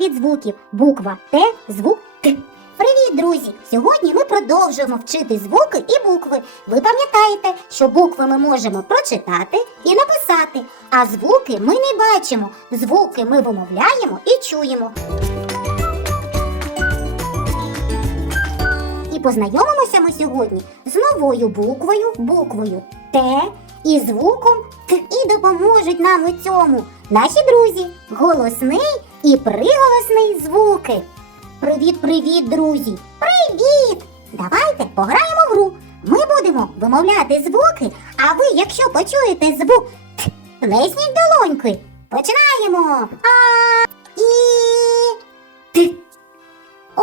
світ звуків. Буква Т, звук Т. Привіт, друзі! Сьогодні ми продовжуємо вчити звуки і букви. Ви пам'ятаєте, що букви ми можемо прочитати і написати, а звуки ми не бачимо. Звуки ми вимовляємо і чуємо. І познайомимося ми сьогодні з новою буквою, буквою Т і звуком Т. І допоможуть нам у цьому наші друзі, голосний і приголосний звуки. Привіт, привіт, друзі! Привіт! Давайте пограємо в гру. Ми будемо вимовляти звуки, а ви, якщо почуєте звук Т, плесніть долоньки. Починаємо! А, І, Т, О,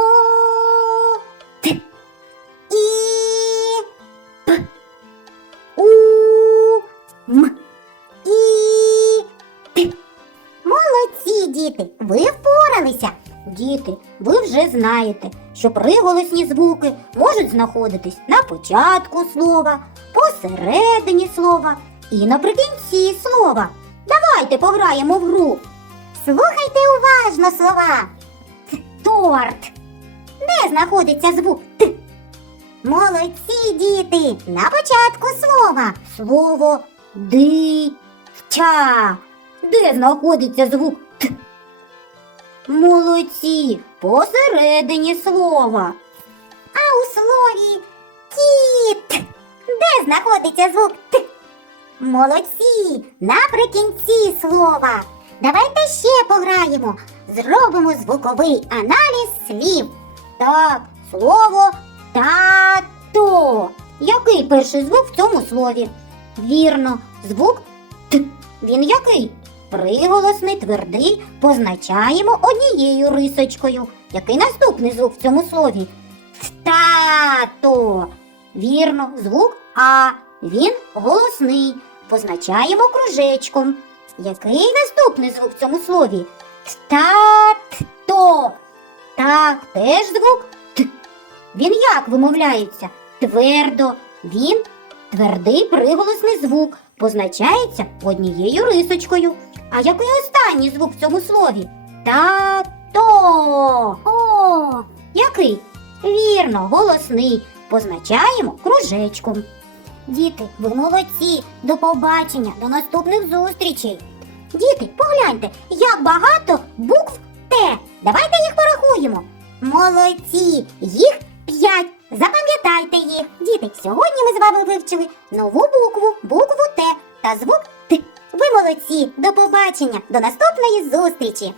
Т, І, П, У, М, діти, ви впоралися. Діти, ви вже знаєте, що приголосні звуки можуть знаходитись на початку слова, посередині слова і наприкінці слова. Давайте пограємо в гру. Слухайте уважно слова. Торт. Де знаходиться звук Т? Молодці, діти! На початку слова слово дитя. Де знаходиться звук? Молодці, посередині слова. А у слові кіт. Де знаходиться звук Т? Молодці, наприкінці слова. Давайте ще пограємо. Зробимо звуковий аналіз слів. Так, слово тато. Який перший звук в цьому слові? Вірно, звук Т. Він який? Приголосний, твердий, позначаємо однією рисочкою. Який наступний звук в цьому слові? Тато. Вірно, звук А. Він голосний. Позначаємо кружечком. Який наступний звук в цьому слові? Тато. Так, теж звук Т. Він як вимовляється? Твердо. Він твердий приголосний звук. Позначається однією рисочкою. А який останній звук в цьому слові? Тато. О, який? Вірно, голосний. Позначаємо кружечком. Діти, ви молодці. До побачення, до наступних зустрічей. Діти, погляньте, як багато букв Т. Давайте їх порахуємо. Молодці! Їх п'ять. Запам'ятайте їх. Діти, сьогодні ми з вами вивчили нову та звук Т. Ви молодці! До побачення! До наступної зустрічі!